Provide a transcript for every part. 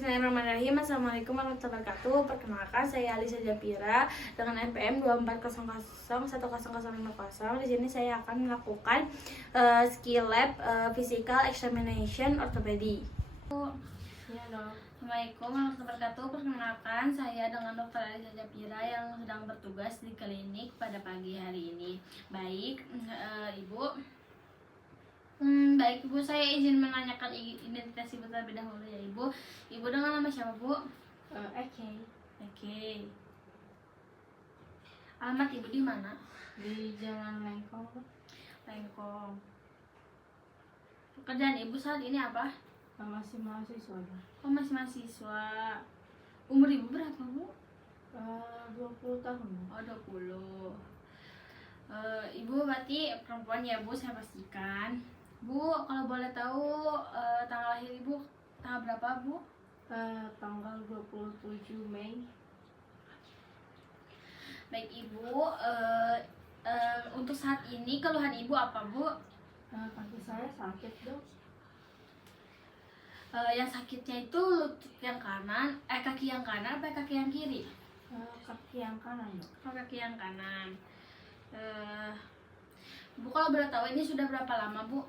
Bismillahirrahmanirrahim. Assalamualaikum warahmatullahi wabarakatuh. Perkenalkan, saya Alisa Japira dengan NPM 24001010. Di sini saya akan melakukan skill lab physical examination orthopedi. Ya, dok. Assalamualaikum warahmatullahi wabarakatuh. Perkenalkan, saya dengan Dr. Alisa Japira yang sedang bertugas di klinik pada pagi hari ini. Baik, Ibu. Baik Ibu, saya izin menanyakan identitas Ibu terlebih dahulu ya Ibu. Ibu dengan nama siapa Bu? Oke. Oke. Alamat Ibu di mana? Di Jalan Lengkong. Lengkong. Pekerjaan Ibu saat ini apa? Masih mahasiswa. Oh, masih mahasiswa. Umur Ibu berapa Bu? 20 tahun. Oh, 20. Ibu berarti perempuan ya Bu, saya pastikan. Bu, kalau boleh tahu tanggal lahir Ibu tanggal berapa Bu? Tanggal 27 Mei. Baik Ibu, untuk saat ini keluhan Ibu apa Bu? Kaki saya sakit, Dok. Yang sakitnya itu lutut yang kanan, kaki yang kanan apa kaki yang kiri? Kaki yang kanan, Dok. Oh, kaki yang kanan. Bu, kalau boleh tahu ini sudah berapa lama Bu?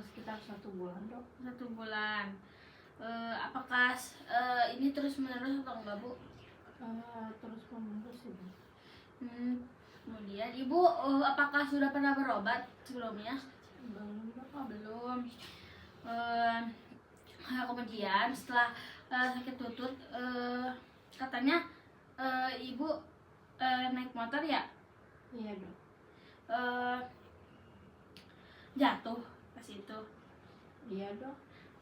Sekitar 1 bulan, Dok. 1 bulan. Apakah ini terus menerus atau enggak Bu? Terus menerus sih, Dok. Kemudian Ibu apakah sudah pernah berobat sebelumnya? Belum, Dok. Oh, belum. Kemudian setelah sakit lutut katanya Ibu naik motor ya? Iya, Dok. Jatuh pas itu. Iya, Dok.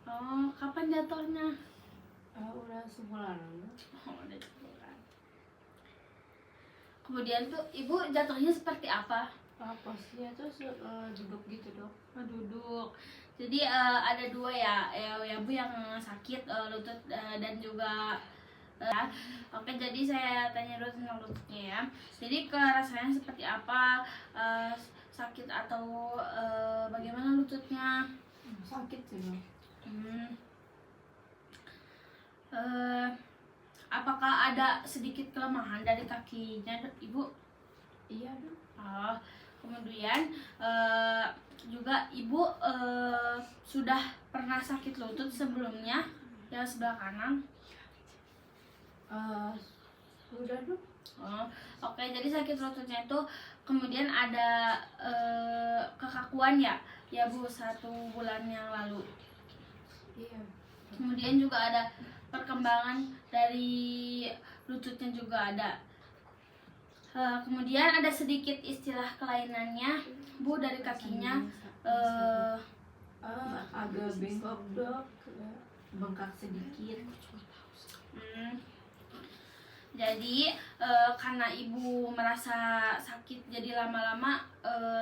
Oh, kapan jatuhnya? Udah sebulan, Dok. Oh, udah sebulan. Kemudian tuh Ibu jatuhnya seperti apa? Posisinya tuh duduk gitu, Dok. Oh, duduk. Jadi ada dua ya Bu yang sakit lutut dan juga Oke, jadi saya tanya dulu tentang lututnya ya. Jadi rasanya seperti apa? Sakit atau bagaimana lututnya? Sakit sih, Dok. Apakah ada sedikit kelemahan dari kakinya Ibu? Iya, Dok. Kemudian juga Ibu sudah pernah sakit lutut sebelumnya yang sebelah kanan? Sudah, Dok. Oke, jadi sakit lututnya itu kemudian ada kekakuan ya Bu 1 bulan yang lalu. Iya. Kemudian juga ada perkembangan dari lututnya juga ada. Kemudian ada sedikit istilah kelainannya Bu dari kakinya. Agak bengkok, Dok. Bengkak sedikit. Jadi karena Ibu merasa sakit, jadi lama-lama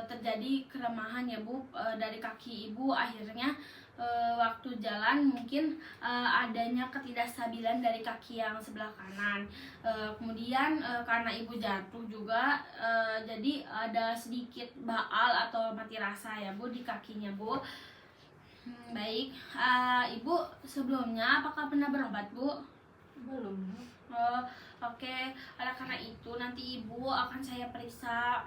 terjadi kelemahan ya Bu dari kaki Ibu. Akhirnya waktu jalan mungkin adanya ketidakstabilan dari kaki yang sebelah kanan. Kemudian karena Ibu jatuh juga, jadi ada sedikit baal atau mati rasa ya Bu di kakinya Bu. Baik, Ibu sebelumnya apakah pernah berobat Bu? Belum. Oke, karena itu nanti Ibu akan saya periksa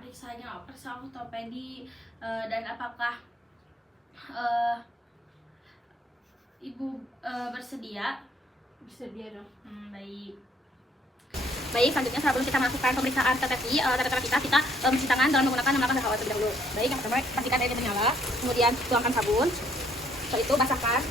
ortopedi dan apakah Ibu bersedia? Bersedia, Dok. Baik. Baik, selanjutnya sebelum kita melakukan pemeriksaan TTI, kita mencuci tangan dengan menggunakan menggunakan hawat terlebih dahulu. Baik, yang pertama pastikan airnya menyala, kemudian tuangkan sabun, setelah itu basahkan.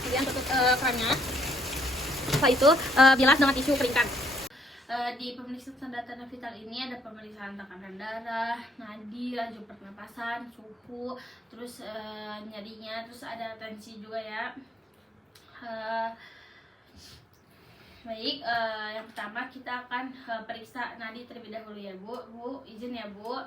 Kemudian tutup kerannya. Setelah itu bilas dengan tisu keringkan. Di pemeriksaan data vital ini ada pemeriksaan tekanan darah, nadi, laju pernapasan, suhu, terus nyerinya, terus ada tensi juga ya. Baik, yang pertama kita akan periksa nadi terlebih dahulu ya Bu. Bu, izin ya Bu.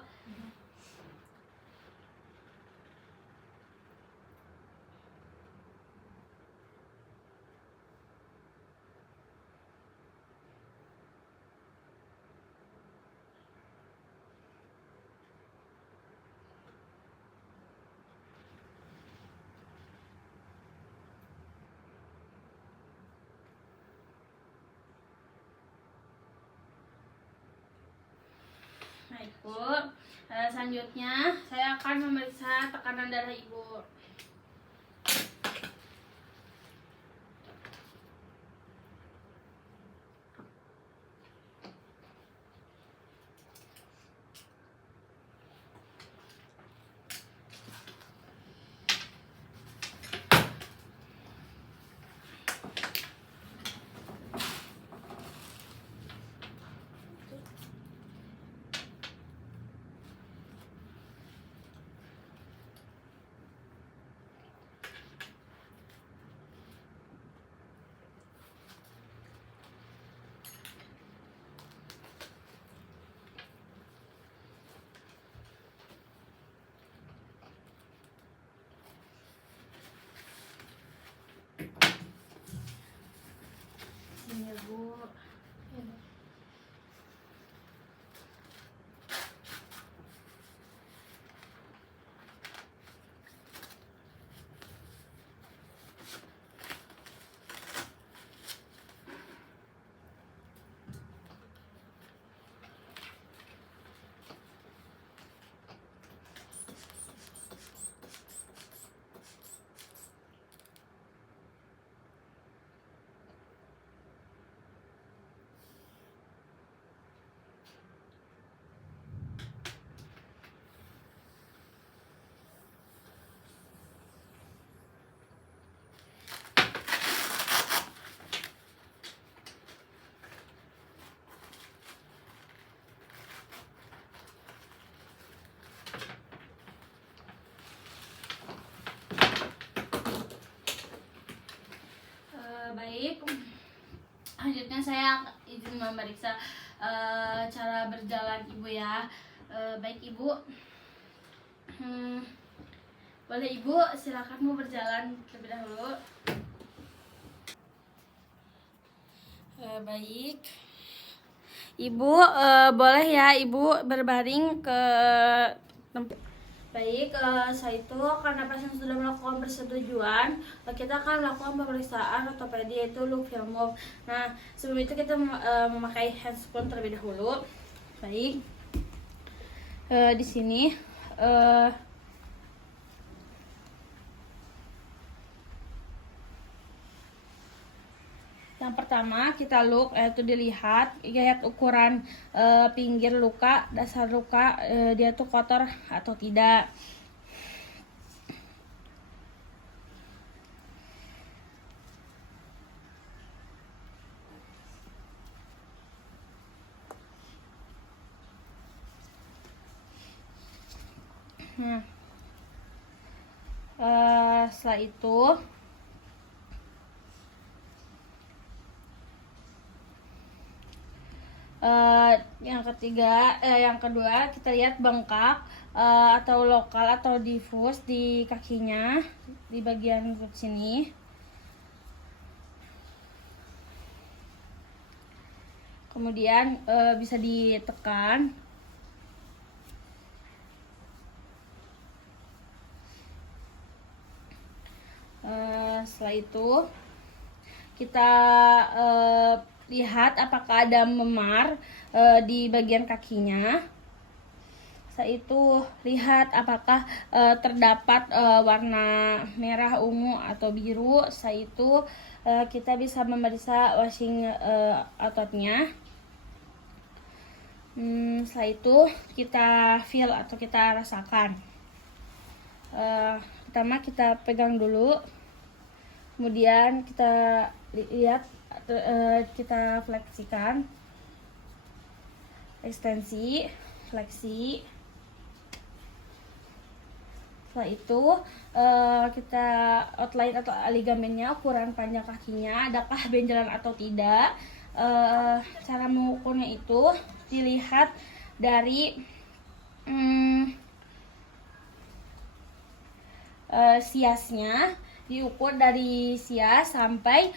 selanjutnya saya akan memeriksa tekanan darah ibu. Sini ya, Bu. Baik, selanjutnya saya izin memeriksa cara berjalan ibu ya. Baik ibu, boleh ibu silakan mau berjalan terlebih dahulu. Baik, ibu boleh ya ibu berbaring ke tempat. Baik, setelah itu karena pasien sudah melakukan persetujuan, kita akan melakukan pemeriksaan ortopedi yaitu look film move. Nah, sebelum itu kita memakai handsprung terlebih dahulu. Baik, di sini yang pertama kita look, yaitu dilihat ukuran pinggir luka, dasar luka, dia tuh kotor atau tidak. Nah, setelah itu yang kedua kita lihat bengkak atau lokal atau difus di kakinya di bagian sini. Kemudian bisa ditekan. Setelah itu kita lihat apakah ada memar di bagian kakinya. Setelah itu lihat apakah terdapat warna merah, ungu atau biru. Setelah itu kita bisa memeriksa washing ototnya. Setelah itu kita feel atau kita rasakan. Pertama kita pegang dulu, kemudian kita lihat, kita fleksikan, ekstensi, fleksi. Setelah itu kita outline atau ligamennya, ukuran panjang kakinya, adakah benjolan atau tidak. Cara mengukurnya itu dilihat dari siasnya, diukur dari sias sampai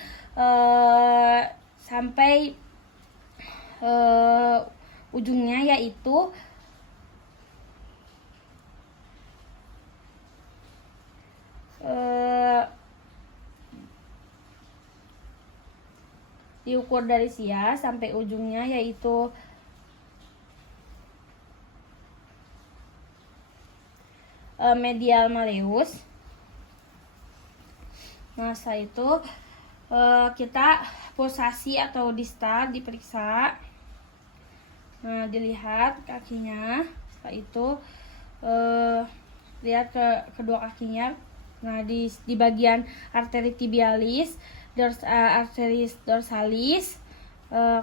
ujungnya, yaitu diukur dari sias sampai ujungnya, yaitu medial malleus. Nah, setelah itu kita pulsasi atau distal diperiksa. Nah, dilihat kakinya. Setelah itu lihat ke kedua kakinya. Nah, di bagian arteri tibialis, arteris dorsalis.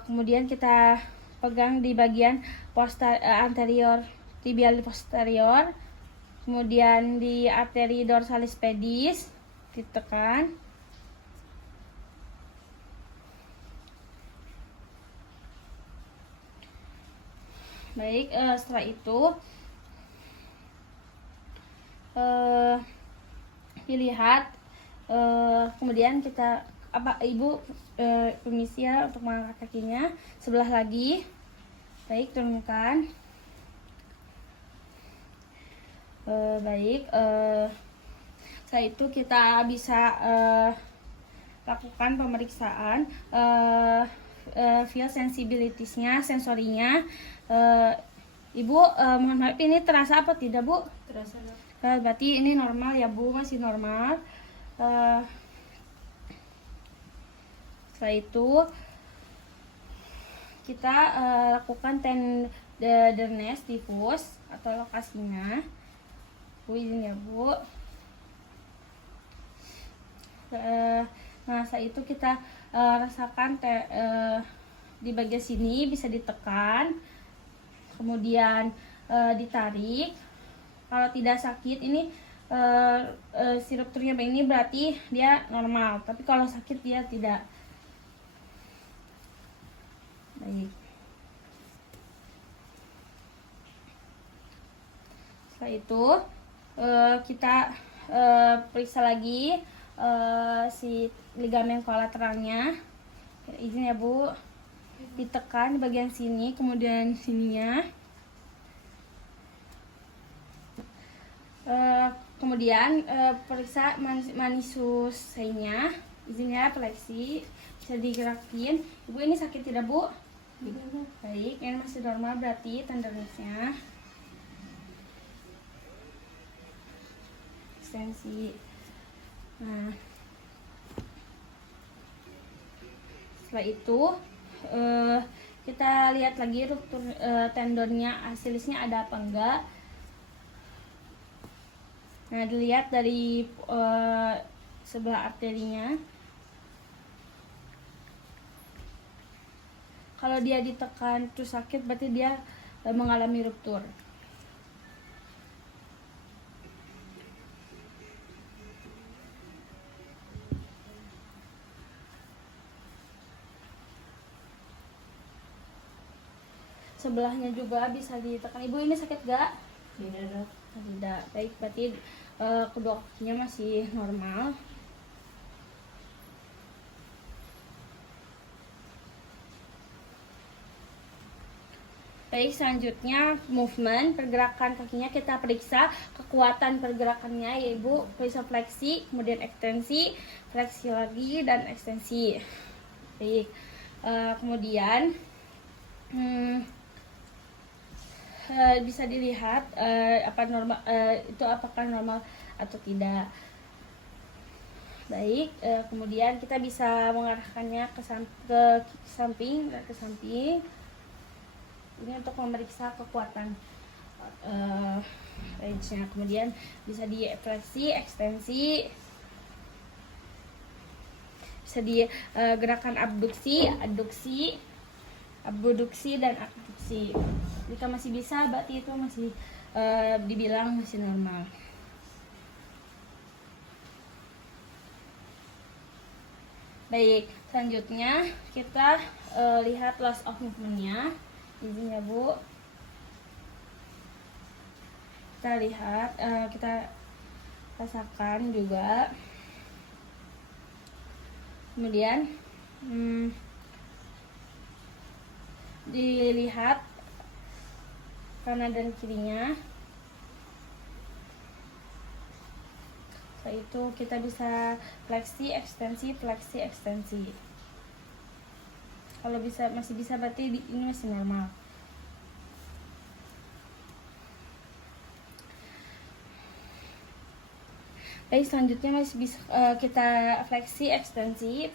Kemudian kita pegang di bagian anterior tibialis posterior. Kemudian di arteri dorsalis pedis ditekan. Baik, setelah itu dilihat, kemudian kita ibu permisi ya untuk mengangkat kakinya sebelah lagi. Baik, turunkan. Baik, setelah itu kita bisa lakukan pemeriksaan feel sensibilitasnya, sensorinya. Ibu, mohon maaf, ini terasa apa tidak, Bu? Terasa, Dok. Berarti ini normal ya, Bu, masih normal. Setelah itu kita lakukan tenderness diffuse atau lokasinya. Bu, izin ya, Bu. Nah, setelah itu kita rasakan di bagian sini bisa ditekan, kemudian ditarik. Kalau tidak sakit ini si rupturnya ini berarti dia normal, tapi kalau sakit dia tidak. Baik. Setelah itu kita periksa lagi si ligamen kolateralnya. Izin ya, Bu. Ditekan di bagian sini, kemudian sininya. Kemudian periksa manisusnya. Izin ya, fleksi. Bisa digerakin. Ibu, ini sakit tidak, Bu? Tidak. Baik, ini masih normal berarti tendernessnya. Ekstensi. Nah, setelah itu kita lihat lagi ruptur tendonnya, asilisnya ada apa enggak. Nah, dilihat dari sebelah arterinya. Kalau dia ditekan terus sakit, berarti dia mengalami ruptur. Sebelahnya juga bisa ditekan. Ibu, ini sakit gak? Tidak, Dok. Tidak. Baik, berarti kedua kakinya masih normal. Baik, selanjutnya movement, pergerakan kakinya kita periksa kekuatan pergerakannya ya, Ibu. Periksa fleksi, kemudian ekstensi, fleksi lagi dan ekstensi. Baik, kemudian bisa dilihat itu apakah normal atau tidak. Baik, kemudian kita bisa mengarahkannya ke samping. Ini untuk memeriksa kekuatan range-nya. Kemudian bisa di fleksi, ekstensi, bisa di gerakan abduksi, abduksi dan abduksi. Jika masih bisa, berarti itu masih dibilang masih normal. Baik, selanjutnya kita lihat loss of movement-nya. Izin ya, Bu. Kita lihat, kita rasakan juga. Kemudian dilihat kanan dan kirinya. Setelah itu kita bisa fleksi, ekstensi. Kalau masih bisa, berarti ini masih normal. Baik, selanjutnya masih bisa kita fleksi ekstensi.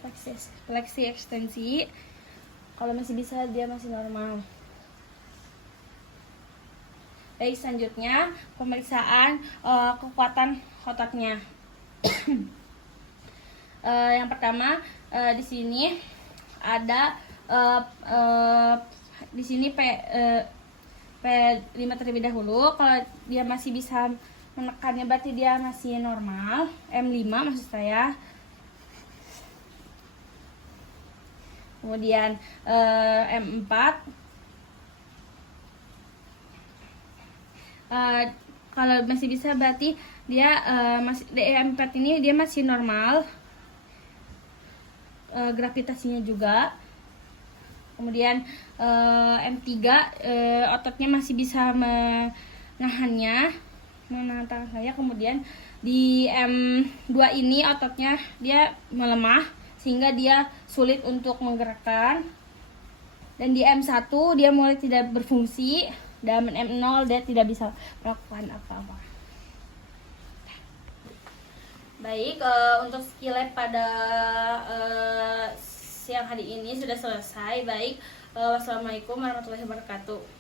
Kalau masih bisa, dia masih normal. Baik, selanjutnya pemeriksaan kekuatan ototnya. Yang pertama, di sini ada di sini P5 terlebih dahulu. Kalau dia masih bisa menekannya berarti dia masih normal. M5 maksud saya. Kemudian M4, kalau masih bisa berarti dia masih M4 ini dia masih normal, gravitasinya juga. Kemudian M3 ototnya masih bisa menahan tangan saya. Kemudian di M2 ini ototnya dia melemah sehingga dia sulit untuk menggerakkan. Dan di M1 dia mulai tidak berfungsi, dan M0 dia tidak bisa melakukan apa-apa. Baik, untuk skill lab pada siang hari ini sudah selesai. Baik, wassalamualaikum warahmatullahi wabarakatuh.